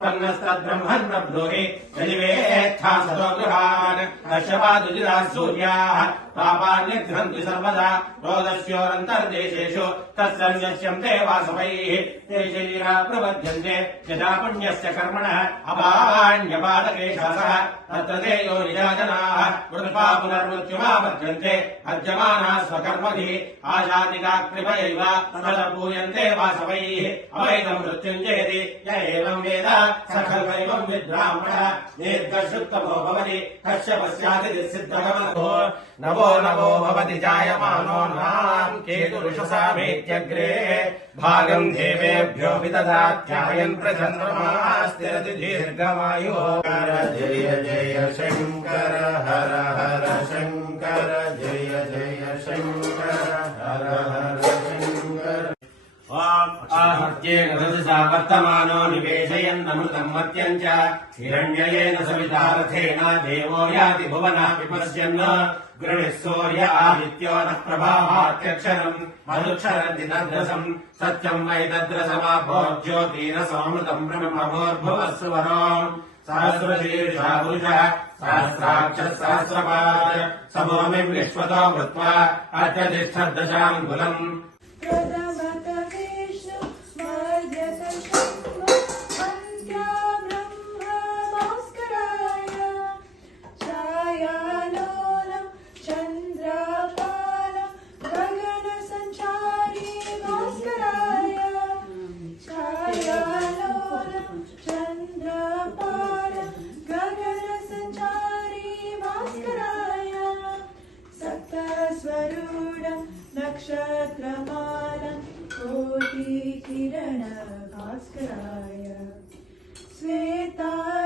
ब्रह्मन् जलिवेत्थासतो गृहान् कश्यपादुजिराः सूर्याः पापान्यघ्नन्ति सर्वदा रोदस्योरन्तर्देशेषु तत्सन्यस्यन्ते वासवैः ते शरीरा प्रबध्यन्ते यदा पुण्यस्य कर्मणः अपान्यपादकेशासः तत्र ते योनिजाजनाः मृत्वा पुनर्मृत्युमापद्यन्ते अद्यमानाः स्वकर्मभिः आशातिकाकृपयैव तदपूयन्ते वासवैः अवैतम् मृत्युञ्जयति य एवम् वेद स खल्वैवम् विद्ब्राह्मणः दीर्घश्रुतमो भवति कश्यपस्यादिसिद्धगमनो नवो नवो भवति जायमानो नाम केतुरुषसामेत्यग्रे भागम् देवेभ्यो विददात्यायन् प्रचन्द्रमास्तिरति दीर्घमायुः जय जय शङ्कर हर हर शङ्कर जय जय शङ्कर हर हर शङ्कर आहत्येन रजसा वर्तमानो निवेशयन्नमृतम् मर्त्यम् च हिरण्ययेन सविता रथेन देवो याति भुवनः विपश्यन् गृणिः सूर्य आदित्यो नः प्रभावात्यक्षरम् मधुक्षरन्ति तद्रसम् सत्यम् वै तद्रसमाभो ज्योतिरसोऽमृतम् ब्रह्मभूर्भुवः सुवरो सहस्रशीर्षा पुरुषः सहस्राक्षः सहस्रपाद समोमिम् विश्वतो भूत्वा अत्यतिष्ठद्दशाङ्गुलम् नक्षत्रमालम् कोटिकिरण भास्कराय श्वेता